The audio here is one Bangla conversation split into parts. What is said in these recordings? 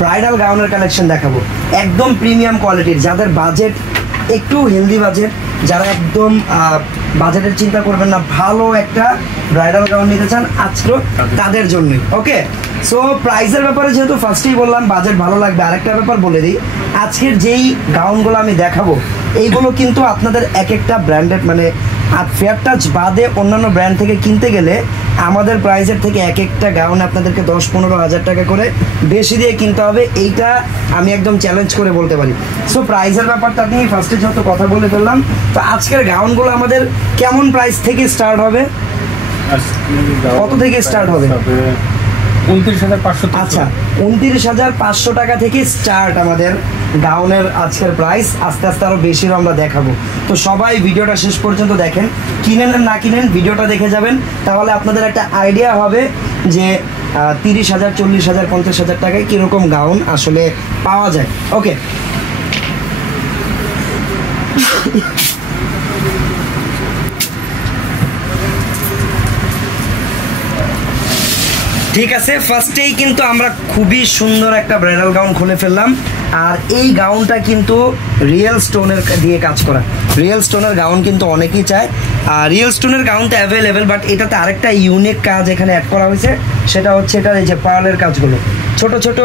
ব্রাইডাল গাউনের কালেকশন দেখাবো, একদম প্রিমিয়াম কোয়ালিটির, যাদের বাজেট একটু হেলদি বাজেট, যারা একদম বাজেটের চিন্তা করবেন না, ভালো একটা ব্রাইডাল গাউন নিতে চান আজকে তাদের জন্যই। ওকে, সো প্রাইসের ব্যাপারে যেহেতু ফার্স্টেই বললাম বাজেট ভালো লাগবে, আরেকটা ব্যাপার বলে দিই, আজকের যেই গাউনগুলো আমি দেখাবো এইগুলো কিন্তু আপনাদের এক একটা ব্র্যান্ডেড, মানে আর ফেয়ার টাচ বাদে অন্যান্য ব্র্যান্ড থেকে কিনতে গেলে আমাদের প্রাইসের থেকে এক একটা গাউন আপনাদেরকে 10-15 হাজার টাকা করে বেশি দিয়ে কিনতে হবে, এইটা আমি একদম চ্যালেঞ্জ করে বলতে পারি। সো প্রাইসের ব্যাপারটা আপনি ফার্স্টে যত কথা বলে ফেললাম, তো আজকের গাউনগুলো আমাদের কেমন প্রাইস থেকে স্টার্ট হবে, কত থেকে স্টার্ট হবে? 29,500। আচ্ছা, 29,500 টাকা থেকে স্টার্ট আমাদের গাউনের আজকের প্রাইস। আস্তে আস্তে আরও বেশিরও আমরা দেখাবো, তো সবাই ভিডিওটা শেষ পর্যন্ত দেখেন, কিনেন আর না কিনেন ভিডিওটা দেখে যাবেন, তাহলে আপনাদের একটা আইডিয়া হবে যে 30,000, 40,000, 50,000 টাকায় কীরকম গাউন আসলে পাওয়া যায়। ওকে, ঠিক আছে, ফার্স্টেই কিন্তু আমরা খুবই সুন্দর একটা ব্রাইডাল গাউন খুলে ফেললাম, আর এই গাউনটা কিন্তু রিয়েল স্টোনের দিয়ে কাজ করা। রিয়েল স্টোনের গাউন কিন্তু অনেকেই চায়, আর রিয়েল স্টোনের গাউন তো অ্যাভেলেবেল, বাট এটাতে আরেকটা ইউনিক কাজ এখানে অ্যাড করা হয়েছে, সেটা হচ্ছে এটার এই যে পার্লের কাজগুলো, ছোট ছোট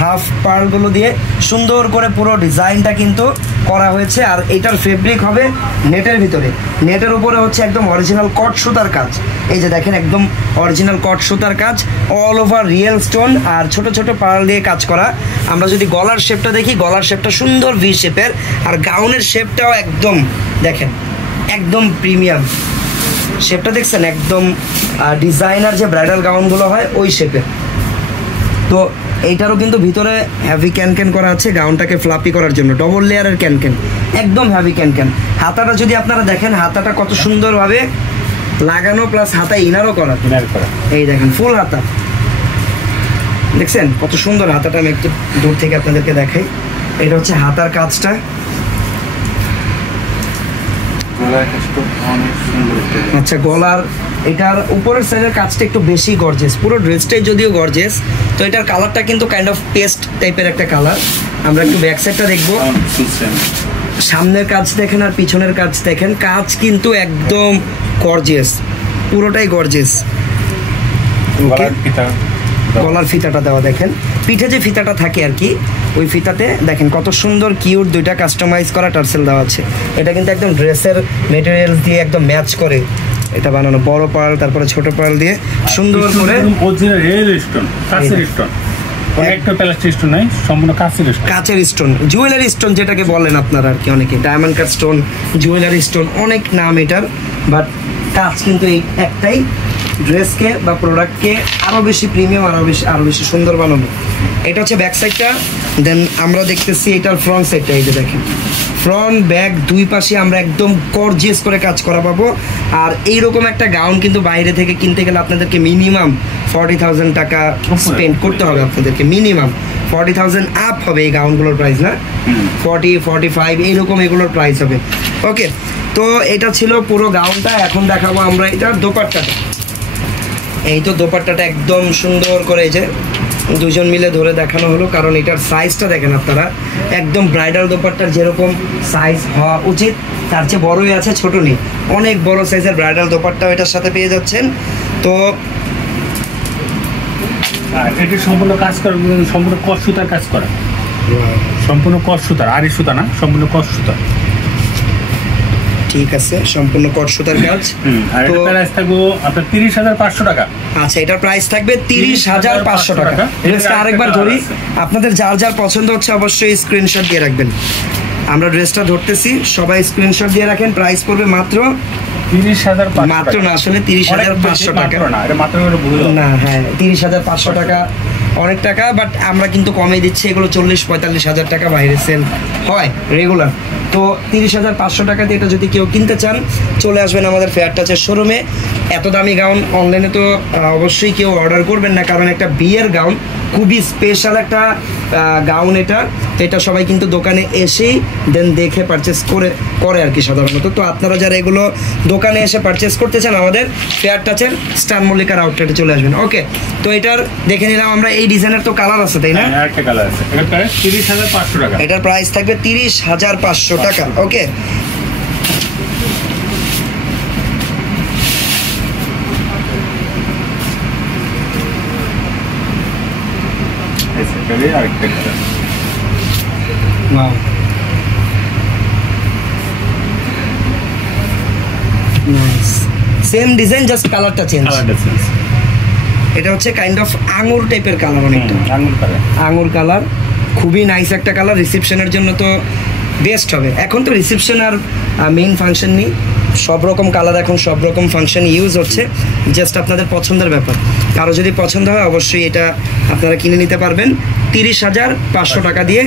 হাফ পার্লগুলো দিয়ে সুন্দর করে পুরো ডিজাইনটা কিন্তু করা হয়েছে। আর এটার ফেব্রিক হবে নেটের ভিতরে, নেটের উপরে হচ্ছে একদম অরিজিনাল কট সুতার কাজ, এই যে দেখেন একদম অরিজিনাল কট সুতার কাজ, অল ওভার রিয়েল স্টোন আর ছোট ছোট পার্ল দিয়ে কাজ করা। আমরা যদি গলার শেপটা দেখি, গলার শেপটা সুন্দর ভি শেপের, আর গাউনের শেপটাও একদম দেখেন একদম প্রিমিয়াম শেপটা, দেখছেন একদম ডিজাইনার যে ব্রাইডাল গাউনগুলো হয় ওই শেপের। তো এইটারও কিন্তু ভিতরে হ্যাভি ক্যানক্যান করা আছে গাউনটাকে ফ্লাপি করার জন্য, ডবল লেয়ারের ক্যানক্যান, একদম হ্যাভি ক্যানক্যান। হাতাটা যদি আপনারা দেখেন, হাতাটা কত সুন্দরভাবে লাগানো, প্লাস হাতা ইনারও করা, এই দেখেন ফুল হাতা, দেখছেন কত সুন্দর হাতাটা। আমি একটু দূর থেকে আপনাদেরকে দেখাই, এটা হচ্ছে হাতার কাজটা, আচ্ছা গলার এটার উপরের সাইডের কাজটা একটু বেশি গর্জিয়াস, পুরো ড্রেসটাই যদিও গর্জিয়াস, তো এটার কালারটা কিন্তু কাইন্ড অফ পেস্ট টাইপের একটা কালার। আমরা একটু ব্যাক সাইডটা দেখবো, সামনের কাজ দেখেন আর পিছনের কাজ দেখেন, কাজ কিন্তু একদম গর্জিয়াস, পুরোটাই গর্জিয়াস। গলার ফিতাটা দেওয়া দেখেন, পিঠে যে ফিতাটা থাকে আর কি, ওই ফিতাতে দেখেন কত সুন্দর কিউট দুইটা কাস্টমাইজ করা টার্সেল দেওয়া আছে। এটা কিন্তু একদম ড্রেসের মেটেরিয়ালস দিয়ে একদম ম্যাচ করে এটা বানানো, বড় পার্ল তারপরে ছোট পার্ল দিয়ে সুন্দর করে কাচের স্টোন, জুয়েলারি স্টোন যেটাকে বলেন আপনারা আর কি, অনেকে diamond cut stone, jewellery stone, অনেক নাম এটার, বাট কাজ কিন্তু এই একটাই, ড্রেসকে বা প্রোডাক্টকে আরও বেশি প্রিমিয়াম, আরও বেশি সুন্দর বানানো। এটা হচ্ছে ব্যাক সাইডটা, দেন আমরা দেখতেছি এটার ফ্রন্ট সাইডটা, এই যে দেখেন ফ্রন্ট ব্যাক দুই পাশে আমরা একদম গর্জিয়াস করে কাজ করা পাবো। আর এইরকম একটা গাউন কিন্তু বাইরে থেকে কিনতে গেলে আপনাদেরকে মিনিমাম 40,000 টাকা স্পেন্ড করতে হবে, আপনাদেরকে মিনিমাম 40,000 আপ হবে এই গাউনগুলোর প্রাইস, না 40, 45 এইরকম এগুলোর প্রাইস হবে। ওকে, তো এটা ছিল পুরো গাউনটা। এখন দেখাবো আমরা এটার দোপাট্টাটা। এই তো দোপাট্টাটা একদম সুন্দর করে এই যে দুজন মিলে ধরে দেখানো হলো, কারণ এটার সাইজটা দেখেন আপনারা, একদম ব্রাইডাল দোপাট্টার যেরকম সাইজ হওয়া উচিত তার চেয়ে বড়ই আছে, ছোট নেই, অনেক বড় সাইজের ব্রাইডাল দোপাট্টাও এটার সাথে পেয়ে যাচ্ছেন। তো এটা সম্পূর্ণ কাজ করা, সম্পূর্ণ কস সুতার কাজ করা, সম্পূর্ণ কস সুতার, আরি সুতা না, সম্পূর্ণ কস সুতা। ঠিক আছে, সম্পূর্ণ কট সুতার কাজ। তো প্রাইস থাকবে আপনার 30,500 টাকা। আচ্ছা, এটার প্রাইস থাকবে 30,500 টাকা। ড্রেসটা আরেকবার ধরি, আপনাদের যার যার পছন্দ হচ্ছে অবশ্যই স্ক্রিনশট দিয়ে রাখবেন। আমরা ড্রেসটা ধরতেছি, সবাই স্ক্রিনশট দিয়ে রাখেন। প্রাইস পড়বে মাত্র 30,500, মাত্র না আসলে 30,500 টাকা না, হ্যাঁ 30,500 টাকা অনেক টাকা, বাট আমরা কিন্তু কমে দিচ্ছি, এগুলো 40-45 টাকা বাইরে সেল হয় রেগুলার। তো 30,500 টাকাতে এটা যদি কেউ কিনতে চান চলে আসবেন আমাদের ফেয়ার টাচের শোরুমে। এত দামি গাউন অনলাইনে তো অবশ্যই কেউ অর্ডার করবেন না, কারণ একটা বিয়ের গাউন খুবই স্পেশাল একটা গাউন এটা। তো এটা সবাই কিন্তু দোকানে এসেই দেন দেখে পারচেস করে আর কি সাধারণত। তো আপনারা যারা এগুলো দোকানে এসে পারচেস করতে চান আমাদের ফেয়ার টাচের স্টার মল্লিকার আউটলেটে চলে আসবেন। ওকে, তো এটার দেখে নিলাম আমরা। এই ডিজাইনের তো কালার আছে তাই না? একটা কালার আছে, এটার প্রাইস 30,500 টাকা। এটার প্রাইস থাকবে 30,500 টাকা। ওকে, আরেকটা colour. Wow, nice. Same design, just কালারটা চেঞ্জ। এটা হচ্ছে কাইন্ড অফ আঙুর টাইপের কালার, অনেকটা আঙুর কালার। খুবই নাইস একটা কালার। রিসেপশনের জন্য তো বেস্ট হবে। এখন তো রিসেপশন আর মেইন ফাংশন নেই, সব রকম কালার এখন সব রকম ফাংশন ইউজ হচ্ছে। জাস্ট আপনাদের পছন্দের ব্যাপার। কারো যদি পছন্দ হয় অবশ্যই এটা আপনারা কিনে নিতে পারবেন 30,500 টাকা দিয়ে,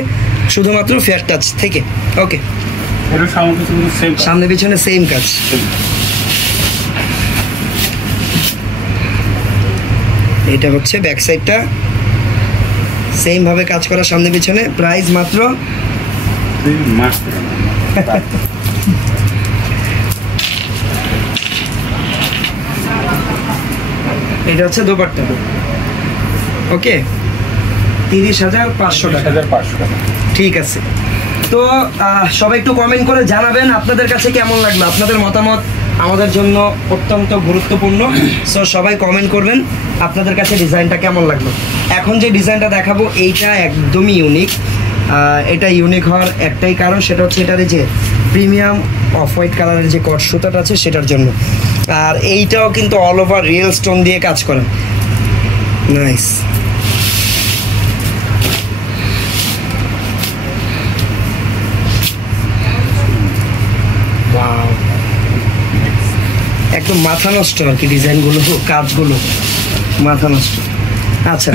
শুধুমাত্র ফেয়ার টাচ থেকে। ওকে, সামনে পিছনে সেম কাজ। এটা হচ্ছে ব্যাক সাইডটা, সেম ভাবে কাজ করা সামনে পিছনে। প্রাইস মাত্র এটা হচ্ছে দোপাট্টা। ওকে, 30,500 টাকা। ঠিক আছে, তো সবাই একটু কমেন্ট করে জানাবেন আপনাদের কাছে কেমন লাগলো। আপনাদের মতামত আমাদের জন্য অত্যন্ত গুরুত্বপূর্ণ। সো সবাই কমেন্ট করবেন আপনাদের কাছে ডিজাইনটা কেমন লাগলো। এখন যে ডিজাইনটা দেখাবো এইটা একদমই ইউনিক। এটা ইউনিক হওয়ার একটাই কারণ, সেটা হচ্ছে এটার যে প্রিমিয়াম অফ হোয়াইট কালারের যে কট সুতাটা আছে সেটার জন্য। আর এইটাও কিন্তু অল ওভার রিয়েল স্টোন দিয়ে কাজ করা। নাইস। একদম মাথা নষ্ট আর কি ডিজাইনগুলো, কাজগুলো মাথা নষ্ট। আচ্ছা,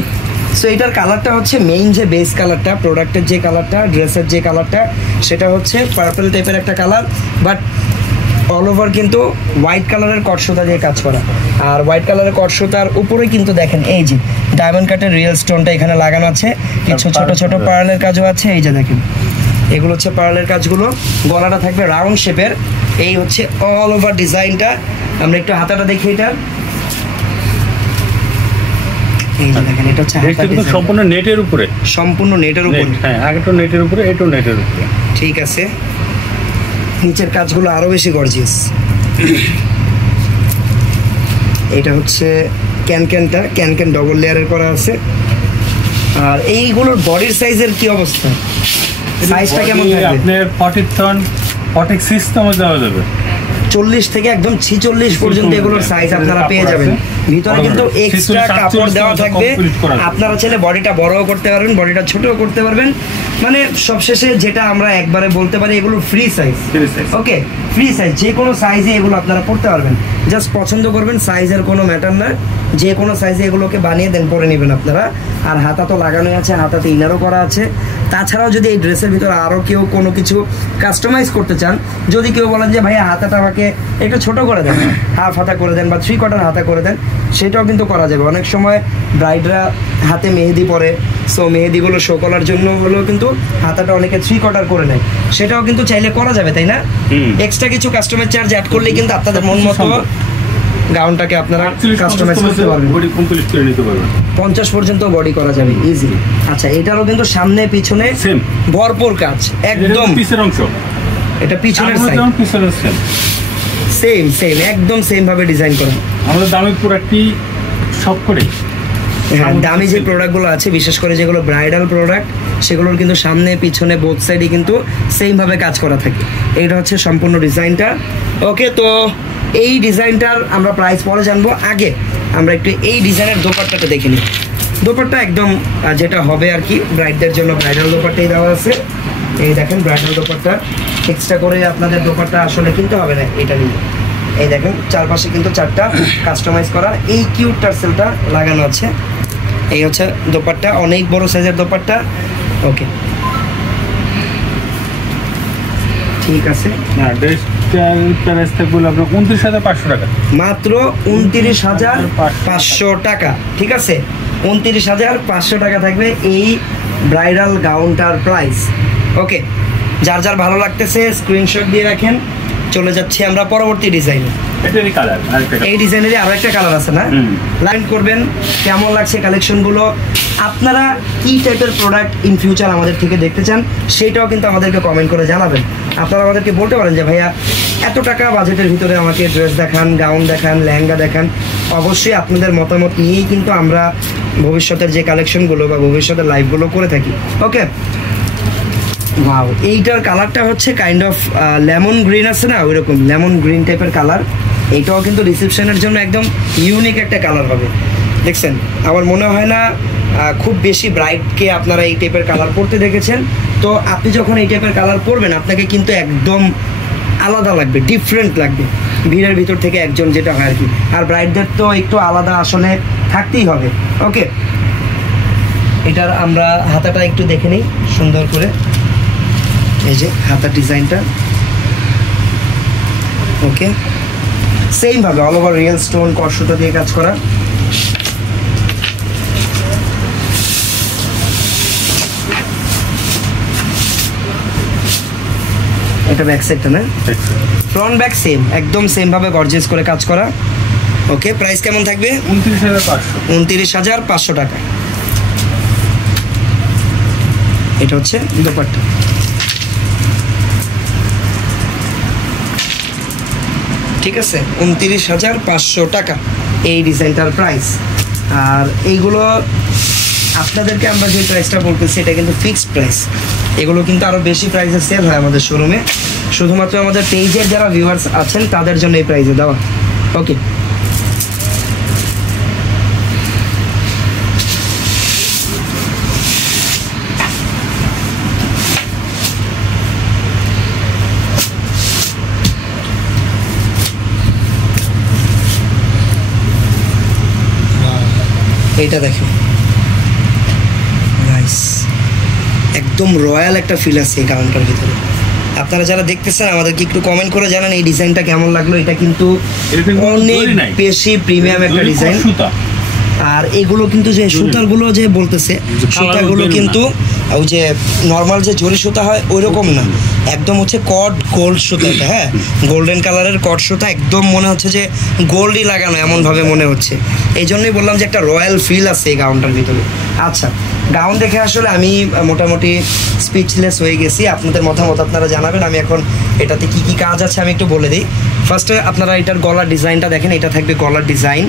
সো এটার কালারটা হচ্ছে মেইন যে বেস কালারটা, প্রোডাক্টের যে কালারটা, ড্রেসের যে কালারটা, সেটা হচ্ছে পার্পল টাইপের একটা কালার। বাট অল ওভার কিন্তু হোয়াইট কালারের কট সুতা দিয়ে কাজ করা। আর হোয়াইট কালারের কট সুতার উপরে কিন্তু দেখেন এই যে ডায়মন্ড কাটের রিয়েল স্টোনটা এখানে লাগানো আছে, কিছু ছোট ছোট পার্লের কাজও আছে। এই যে দেখেন এগুলো হচ্ছে পার্লের কাজগুলো। গলাটা থাকবে রাউন্ড শেপের। এই হচ্ছে অল ওভার ডিজাইনটা। আমরা একটু হাতাটা দেখি। এটা এই যে দেখেন, এটা হচ্ছে সম্পূর্ণ নেটের উপরে, সম্পূর্ণ নেটের উপরে। হ্যাঁ, আগেটা নেটের উপরে, এটাও নেটের উপরে। ঠিক আছে, নিচের কাজগুলো আরো বেশি গর্জিয়াস। এটা হচ্ছে ক্যানক্যানটা, ক্যানক্যান ডবল লেয়ারের করা আছে। আর এইগুলোর বডির সাইজের কি অবস্থা? সাইজটা কেমন থাকবে? আপনার 46 দেওয়া যাবে। 40 থেকে একদম 46 পর্যন্ত এগুলোর সাইজ আপনারা পেয়ে যাবেন। ভিতরে কিন্তু এক্সট্রা কাপড় দেওয়া থাকবে। আপনারা চাইলে বডিটা বড়ও করতে পারবেন, বডিটা ছোটও করতে পারবেন। মানে সবশেষে যেটা আমরা একবারে বলতে পারি, এগুলো ফ্রি সাইজ। ওকে, ফ্রি সাইজ, যে কোনো সাইজে এগুলো আপনারা পড়তে পারবেন। জাস্ট পছন্দ করবেন, সাইজের কোনো ম্যাটার না, যে কোনো সাইজে এগুলোকে বানিয়ে দেন, পরে নেবেন আপনারা। আর হাতা তো লাগানোই আছে, হাতাতে ইনারও করা আছে। তাছাড়াও যদি এই ড্রেসের ভিতরে আরও কেউ কোনো কিছু কাস্টমাইজ করতে চান, যদি কেউ বলেন যে ভাইয়া হাতাটা আমাকে একটু ছোট করে দেন, হাফ হাতা করে দেন বা 3/4 হাতা করে দেন, সেটাও কিন্তু করা যাবে। অনেক সময় ব্রাইডরা হাতে মেহেদি পরে, সো মেহেদিগুলো শো করার জন্য হলেও কিন্তু হাতাটা অনেকে 3/4 করে নেয়, সেটাও কিন্তু চাইলে করা যাবে, তাই না? এক্সট্রা কিছু কাস্টমার চার্জ অ্যাড করলেই কিন্তু আপনাদের মন মতো গাউনটাকে আপনারা কাস্টমাইজ করতে পারবেন। বডি কমপ্লিট করে নিতে পারবেন, 50 পর্যন্ত বডি করা যাবে ইজিলি। আচ্ছা, এটারও কিন্তু সামনে পিছনে সেম ভরপুর কাজ, একদম পিছের অংশ, এটা পিছনের সাইড পিছনের সেম সেম একদম সেম ভাবে ডিজাইন করা। আমাদের দামি প্রোডাক্টটি সব করে, হ্যাঁ, দামি যে প্রোডাক্টগুলো আছে, বিশেষ করে যেগুলো ব্রাইডাল প্রোডাক্ট, সেগুলোর কিন্তু সামনে পিছনে বোথ সাইডই কিন্তু সেম ভাবে কাজ করা থাকে। এইটা হচ্ছে সম্পূর্ণ ডিজাইনটা। ওকে, তো এই ডিজাইনটার আমরা প্রাইস পরে জানবো। আগে আমরা একটু এই ডিজাইনের দোপাট্টাটা দেখে নিই। দোপাট্টা একদম যেটা হবে আর কি, ব্রাইডদের জন্য ব্রাইডাল দোপাট্টাই দেওয়া আছে। এই দেখেন ব্রাইডাল দোপাট্টা, এক্সট্রা করে আপনাদের দোপাট্টা আসলে কিনতে হবে না, এটা নিয়ে। এই দেখেন চারপাশে কিন্তু 4টা কাস্টমাইজ করা এই কিউট টার্সেলটা লাগানো আছে। এই হচ্ছে দোপাট্টা, অনেক বড় সাইজের দোপাট্টা। ওকে, ঠিক আছে। প্রাইস থাকবে আপনার 29,500 টাকা, মাত্র 29,500 টাকা। ঠিক আছে, 29,500 টাকা থাকবে এই ব্রাইডাল গাউনটার প্রাইস। ওকে, যার যার ভালো লাগতেছে স্ক্রিনশট দিয়ে রাখেন। চলে যাচ্ছি আমরা পরবর্তী ডিজাইনে। এই ডিজাইনেরই আরো একটা কালার আছে না, লাইন করবেন কেমন লাগছে কালেকশনগুলো, আপনারা কি টাইপের প্রোডাক্ট ইন ফিউচার আমাদের থেকে দেখতে চান সেটাও কিন্তু আমাদেরকে কমেন্ট করে জানাবেন। আপনারা আমাদেরকে বলতে পারেন যে ভাইয়া এত টাকা বাজেটের ভিতরে আমাকে ড্রেস দেখান, গাউন দেখান, লেহেঙ্গা দেখান। অবশ্যই আপনাদের মতামত নিয়েই কিন্তু আমরা ভবিষ্যতের যে কালেকশনগুলো বা ভবিষ্যতের লাইভগুলো করে থাকি। ওকে, ওয়াও, এইটার কালারটা হচ্ছে কাইন্ড অফ লেমন গ্রিন আছে না, ওইরকম লেমন গ্রিন টাইপের কালার। এইটাও কিন্তু রিসেপশনের জন্য একদম ইউনিক একটা কালার হবে। দেখছেন, আমার মনে হয় না খুব বেশি ব্রাইটকে আপনারা এই টাইপের কালার পরতে দেখেছেন। তো আপনি যখন এই টাইপের কালার পরবেন আপনাকে কিন্তু একদম আলাদা লাগবে, ডিফারেন্ট লাগবে ভিড়ের ভিতর থেকে একজন, যেটা হয় আর কি। আর ব্রাইডদের তো একটু আলাদা আসলে থাকতেই হবে। ওকে, এটার আমরা হাতাটা একটু দেখে নিই সুন্দর করে। এই যে হাতার ডিজাইনটা, ওকে, সেম ভাবে অল ওভার রিয়েল স্টোন কট সুতা দিয়ে কাজ করা। এটা ব্যাক সাইডটা না, ফ্রন্ট ব্যাক সেম, একদম সেম ভাবে গর্জিয়াস করে কাজ করা। ওকে, প্রাইস কেমন থাকবে? 29,500 টাকা। এটা হচ্ছে দোপাট্টা। ঠিক আছে, 29,500 টাকা এই ডিজাইনটার প্রাইস। আর এইগুলো আপনাদেরকে আমরা যে প্রাইসটা বলতেছি এটা কিন্তু ফিক্সড প্রাইস। এগুলো কিন্তু আরও বেশি প্রাইসে সেল হয় আমাদের শোরুমে, শুধুমাত্র আমাদের পেজের যারা ভিউয়ার্স আছেন তাদের জন্য এই প্রাইসে দেওয়া। ওকে, এইটা দেখেন, নাইস, একদম রয়্যাল একটা ফিল আছে এই গাউনটার ভিতরে। আপনারা যারা দেখতেছেন আমাদেরকে একটু কমেন্ট করে জানান এই ডিজাইনটা কেমন লাগলো। এটা কিন্তু অনেক বেশি প্রিমিয়াম একটা ডিজাইন। আর এগুলো কিন্তু যে সুতারগুলো যে বলতেছে, সুতাগুলো কিন্তু ওই যে নর্মাল যে জরি সুতা হয় ওই রকম না, একদম হচ্ছে কট গোল্ড সুতাটা। হ্যাঁ, গোল্ডেন কালারের কট সুতা, একদম মনে হচ্ছে যে গোল্ডই লাগানো এমনভাবে মনে হচ্ছে। এই জন্যই বললাম যে একটা রয়্যাল ফিল আছে এই গাউনটার ভিতরে। আচ্ছা, গাউন দেখে আসলে আমি মোটামুটি স্পিচলেস হয়ে গেছি। আপনাদের মতামত আপনারা জানাবেন। আমি এখন এটাতে কি কি কাজ আছে আমি একটু বলে দিই। ফার্স্টে আপনারা এটার গলার ডিজাইনটা দেখেন, এটা থাকবে গলার ডিজাইন,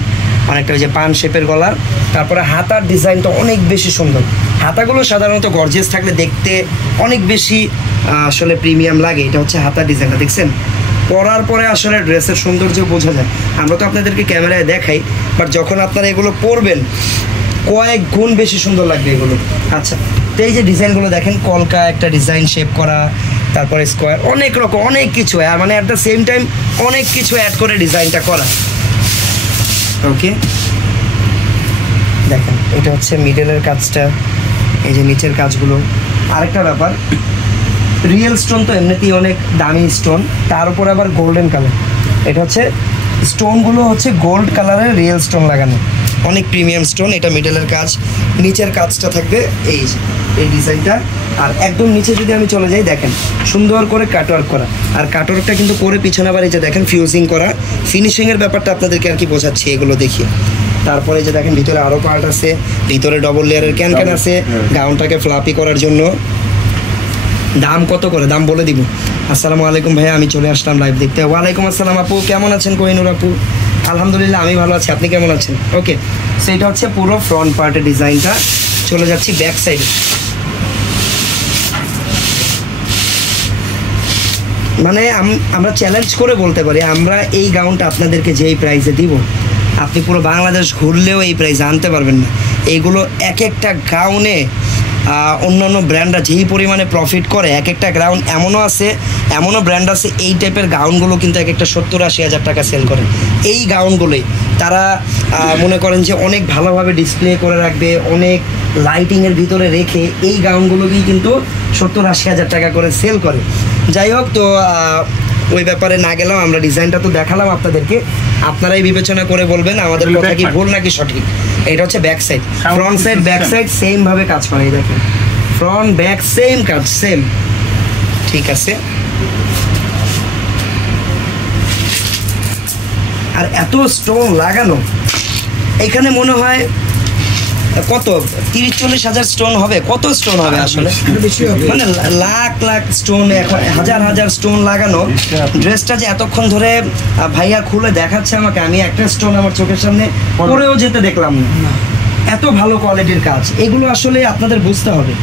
অনেকটা ওই যে পান শেপের গলার। তারপরে হাতার ডিজাইনটা অনেক বেশি সুন্দর। হাতাগুলো সাধারণত গর্জিয়াস থাকলে দেখতে অনেক বেশি আসলে প্রিমিয়াম লাগে। এটা হচ্ছে হাতার ডিজাইনটা, দেখছেন? পরার পরে আসলে ড্রেসের সৌন্দর্য বোঝা যায়। আমরা তো আপনাদেরকে ক্যামেরায় দেখাই, বাট যখন আপনারা এগুলো পরবেন কয়েক গুণ বেশি সুন্দর লাগবে এগুলো। আচ্ছা, তো এই যে ডিজাইনগুলো দেখেন, কলকা একটা ডিজাইন শেপ করা, তারপরে স্কোয়ার, অনেক রকম অনেক কিছু, মানে অ্যাট দ্য সেম টাইম অনেক কিছু অ্যাড করে ডিজাইনটা করা। ওকে, দেখেন এটা হচ্ছে মিডলের কাজটা, এই যে নিচের কাজগুলো। আরেকটা ব্যাপার, রিয়েল স্টোন তো এমনিতেই অনেক দামি স্টোন, তার উপর আবার গোল্ডেন কালার। এটা হচ্ছে স্টোনগুলো হচ্ছে গোল্ড কালারের রিয়েল স্টোন লাগানো, অনেক প্রিমিয়াম স্টোন। এটা মিডলের কাজ, নিচের কাজটা থাকবে এই ডিজাইনটা। আর একদম নিচে যদি আমি চলে যাই, দেখেন সুন্দর করে কাটওয়ার্ক করা। আর কাটওয়ার্কটা কিন্তু করে পিছনে আবার এই যে দেখেন ফিউজিং করা, ফিনিশিংয়ের ব্যাপারটা আপনাদেরকে আর কি বোঝাচ্ছি এগুলো দেখিয়ে। তারপরে যে দেখেন ভিতরে আরও পার্ট আছে, ভিতরে ডবল লেয়ারের ক্যান আছে গাউনটাকে ফ্লাপি করার জন্য। দাম কত করে দাম বলে দিব। আসসালামু আলাইকুম ভাইয়া, আমি চলে আসলাম লাইভ দেখতে। ওয়ালাইকুম আসসালাম আপু, কেমন আছেন কোহিনুর আপু? আলহামদুলিল্লাহ আমি ভালো আছি, আপনি কেমন আছেন? ওকে, সেইটা হচ্ছে পুরো ফ্রন্ট পার্টের ডিজাইনটা। চলে যাচ্ছি ব্যাক সাইডে। মানে আমরা চ্যালেঞ্জ করে বলতে পারি, আমরা এই গাউনটা আপনাদেরকে যেই প্রাইসে দিব, আপনি পুরো বাংলাদেশ ঘুরলেও এই প্রাইসে আনতে পারবেন না। এইগুলো এক একটা গাউনে অন্যান্য ব্র্যান্ডরা যেই পরিমাণে প্রফিট করে, এক একটা গাউন এমনও ব্র্যান্ড আছে এই টাইপের গাউনগুলো কিন্তু এক একটা 70-80 হাজার টাকা সেল করে। এই গাউনগুলোই তারা মনে করেন যে অনেক ভালোভাবে ডিসপ্লে করে রাখবে, অনেক লাইটিংয়ের ভিতরে রেখে এই গাউনগুলোকেই কিন্তু 70-80 হাজার টাকা করে সেল করে। যাই হোক, তো ওই ব্যাপারে না গেলাম, আমরা ডিজাইনটা তো দেখালাম আপনাদেরকে, আপনারাই বিবেচনা করে বলবেন আমাদের কথা কি ভুল নাকি সঠিক। এটা হচ্ছে back side, front side back side same ভাবে কাজ করে, এই দেখেন ফ্রন্ট ব্যাক সেম কাজ, সেম। ঠিক আছে, আর এত স্টোন লাগানো এখানে মনে হয় কত 30-40 হাজার স্টোন হবে, কত স্টোন হবে আসলে, মানে লাখ লাখ স্টোন, হাজার হাজার স্টোন লাগানো। ড্রেসটা যে এতক্ষণ ধরে ভাইয়া খুলে দেখাচ্ছে আমাকে, আমি একটা স্টোন আমার চোখের সামনে পরেও যেতে দেখলাম না। এত ভালো কোয়ালিটির কাজ, এগুলো আসলে আপনাদের বুঝতে হবে।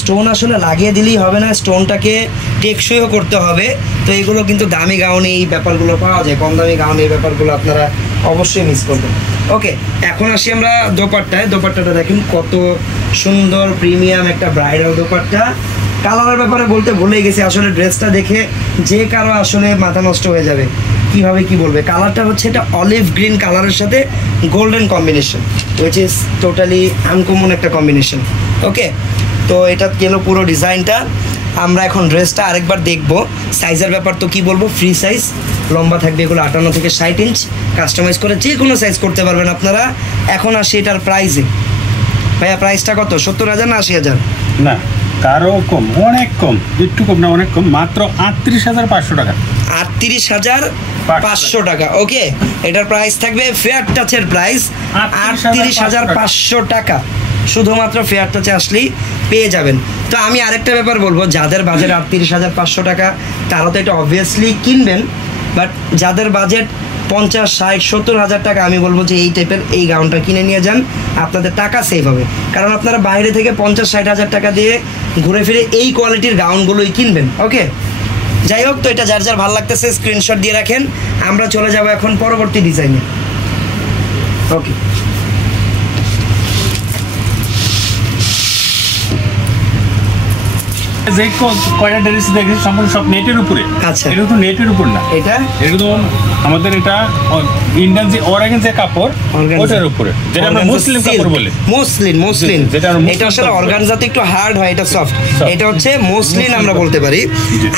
স্টোন আসলে লাগিয়ে দিলেই হবে না, স্টোনটাকে টেকসইও করতে হবে। তো এগুলো কিন্তু দামি গাউনে এই ব্যাপারগুলো পাওয়া যায়, কম দামি গাউনে এই ব্যাপারগুলো আপনারা অবশ্যই মিস করবেন। ওকে, এখন আসি আমরা দোপাট্টায়। দোপাট্টাটা দেখেন কত সুন্দর প্রিমিয়াম একটা ব্রাইডাল দোপাট্টা। কালারের ব্যাপারে বলতে ভুলেই গেছি, আসলে ড্রেসটা দেখে যে কারো আসলে মাথা নষ্ট হয়ে যাবে, কিভাবে কি বলবে। কালারটা হচ্ছে এটা অলিভ গ্রিন কালারের সাথে golden combination, which is totally uncommon একটা কম্বিনেশন। ওকে, তো এটা গেল পুরো ডিজাইনটা। আমরা এখন ড্রেসটা আরেকবার দেখব। সাইজের ব্যাপার তো কি বলবো, ফ্রি সাইজ, লম্বা থাকবে এগুলো 58 থেকে 60 ইঞ্চ, কাস্টমাইজ করে যে কোনো সাইজ করতে পারবেন আপনারা। এখন আসি এটার প্রাইসে। ভাইয়া প্রাইসটা কত, 70,000 না 80,000? না, তারও কম, অনেক কম, একটু কম না, অনেক কম, মাত্র 38,500 টাকা। 38,500 টাকা। ওকে, এটার প্রাইস থাকবে ফেয়ার টাচের প্রাইস 38,500 টাকা, শুধুমাত্র ফেয়ার টাচে আসলেই পেয়ে যাবেন। তো আমি আরেকটা ব্যাপার বলবো, যাদের বাজেট 38,500 টাকা তারা তো এটা অবভিয়াসলি কিনবেন, বাট যাদের বাজেট 50, 60, 70,000 টাকা, আমি বলবো যে এই টাইপের এই গাউনটা কিনে নিয়ে যান, আপনাদের টাকা সেভ হবে। কারণ আপনারা বাইরে থেকে 50-60 হাজার টাকা দিয়ে ঘুরে ফিরে এই কোয়ালিটির গাউনগুলোই কিনবেন। ওকে, যাই হোক, তো এটা যার যার ভালো লাগতেছে স্ক্রিনশট দিয়ে রাখেন। আমরা চলে যাব এখন পরবর্তী ডিজাইনে। ওকে, যে কয়টা ড্রেস দেখেছি সম্পূর্ণ সব নেটের উপরে। আচ্ছা, এটা তো নেটের উপর না, এটা একদম আমাদের এটা ইন্ডিয়ান যে অর্গানজা কাপড়, ওটার উপরে, যেটা আমরা মুসলিম কাপড় বলি। মুসলিন এটা আসলে অর্গানজাতে একটু হার্ড হয়, এটা সফট, এটা হচ্ছে মুসলিন আমরা বলতে পারি।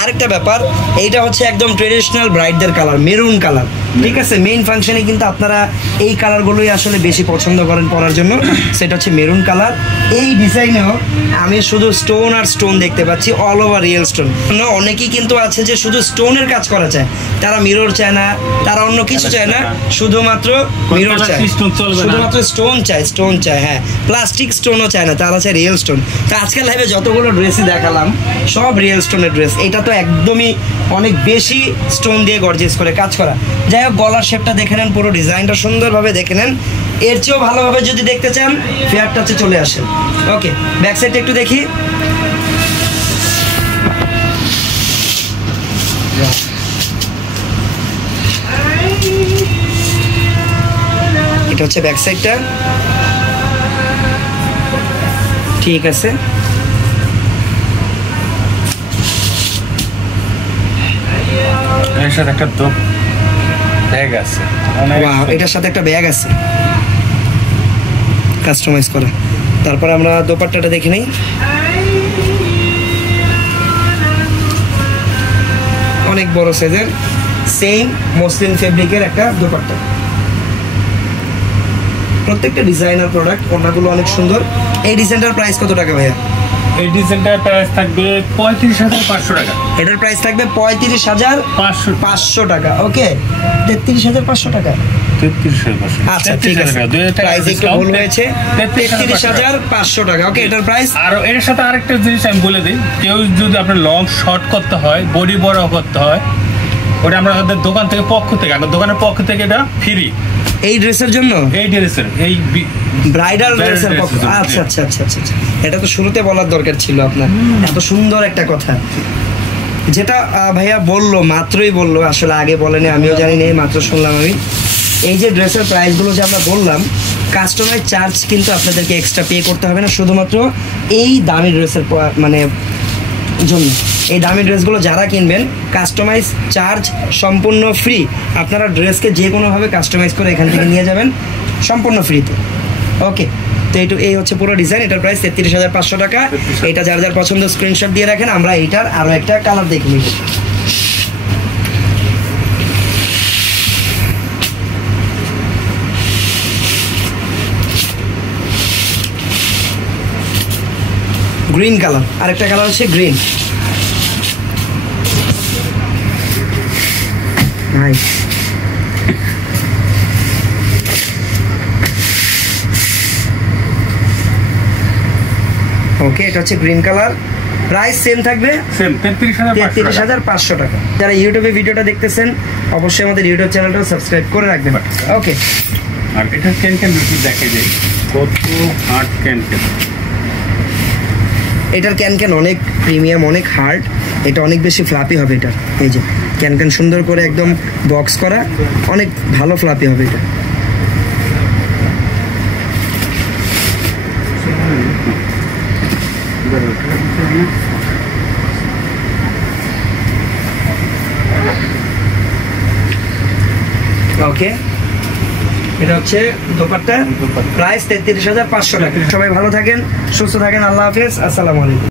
আরেকটা ব্যাপার, এইটা হচ্ছে একদম ট্রেডিশনাল ব্রাইডদের কালার, মেরুন কালার। ঠিক আছে, মেইন ফাংশনে কিন্তু আপনারা এই কালারগুলোই আসলে বেশি পছন্দ করেন পরার জন্য, সেটা হচ্ছে মেরুন কালার। এই ডিজাইনেও আমি শুধু স্টোন আর স্টোন দেখতে পাচ্ছি, অল ওভার রিয়েল স্টোন। অনেকেই কিন্তু আছে যে শুধু স্টোনের কাজ করা চায়, তারা মিরর চায় না, তারা অন্য কিছু চায় না, শুধুমাত্র মিরর চায়, শুধুমাত্র স্টোন চায়, হ্যাঁ, প্লাস্টিক স্টোনও চায় না, তারা চায় রিয়েল স্টোন। তো আজকাল লাইভে যতগুলো ড্রেসই দেখালাম সব রিয়েল স্টোনের ড্রেস। এটা তো একদমই অনেক বেশি স্টোন দিয়ে গর্জিয়াস করে কাজ করা। যাই হোক, গলার শেপটা দেখে নেন, পুরো ডিজাইনটা সুন্দরভাবে দেখে নেন। এর চেয়েও ভালোভাবে যদি দেখতে চান ফেয়ার টাচে চলে আসেন। ওকে, ব্যাক সাইডটা একটু দেখি। এটা হচ্ছে ব্যাক সাইডটা। ঠিক আছে, এর সাথে একটা তো ব্যাগ আছে, এটার সাথে একটা ব্যাগ আছে কাস্টমাইজ করা। তারপর আমরা দোপাট্টাটা দেখে নেই। অনেক বড় সাইজের সেম মসলিন ফেব্রিকের একটা দোপাট্টা, প্রত্যেকটা ডিজাইনার প্রোডাক্ট, ওনাগুলো অনেক সুন্দর। এই ডিজাইনটার প্রাইস কত টাকা ভাইয়া? এই ডিজাইনটার প্রাইস থাকবে 35,500 টাকা। এটার প্রাইস থাকবে 35,500 টাকা। ওকে, 33,500 টাকা। 33,500, আচ্ছা ঠিক আছে, প্রাইস একটু ভুল হয়েছে, 33,500 টাকা। ওকে, এটার প্রাইস। আর এর সাথে আরেকটা জিনিস আমি বলে দিই, কেউ যদি আপনার লং শর্ট করতে হয়, বডি বড় করতে হয়, ওটা আমরা আমাদের দোকান থেকে আমাদের দোকানের পক্ষ থেকে এটা ফ্রি। এই ড্রেসের জন্য, এই ড্রেসের, এই ব্রাইডাল ড্রেসের পক্ষ। আচ্ছা আচ্ছা আচ্ছা আচ্ছা, এটা তো শুরুতে বলার দরকার ছিল আপনার, এত সুন্দর একটা কথা যেটা ভাইয়া বললো, মাত্রই বললো, আসলে আগে বলেনি, আমিও জানি না, মাত্র শুনলাম আমি। এই যে ড্রেসের প্রাইসগুলো যে আমরা বললাম, কাস্টমাইজ চার্জ কিন্তু আপনাদেরকে এক্সট্রা পে করতে হবে না, শুধুমাত্র এই দামি ড্রেসের মানে জন্য। এই দামি ড্রেসগুলো যারা কিনবেন, কাস্টমাইজ চার্জ সম্পূর্ণ ফ্রি। আপনারা ড্রেসকে যে কোনোভাবে কাস্টমাইজ করে এখান থেকে নিয়ে যাবেন সম্পূর্ণ ফ্রিতে। ওকে, তো এই হচ্ছে পুরো ডিজাইন। এটার প্রাইস 33,500 টাকা। এটা যার যার পছন্দ স্ক্রিনশট দিয়ে রাখেন। আমরা এইটার আরও একটা কালার দেখে নিব। গ্রিন কালার, আরেকটা কালার হচ্ছে গ্রিন। নাইস। ওকে, এটা হচ্ছে গ্রিন কালার। প্রাইস সেম থাকবে, সেম 33,500 টাকা। যারা ইউটিউবে ভিডিওটা দেখতেছেন অবশ্যই আমাদের ইউটিউব চ্যানেলটা সাবস্ক্রাইব করে রাখবেন। ওকে, আর এটা ক্যান দেখে যাই কত হার্ড ক্যান। এটার ক্যান অনেক প্রিমিয়াম, অনেক হার্ড, এটা অনেক বেশি ফ্লাপি হবে। এটা এই যে ক্যান সুন্দর করে একদম বক্স করা, অনেক ভালো ফ্লাপি হবে এটা। ওকে, এটা হচ্ছে দোপাট্টা, প্রাইস 33,500 টাকা। সবাই ভালো থাকেন, সুস্থ থাকেন, আল্লাহ হাফেজ, আসসালামু আলাইকুম।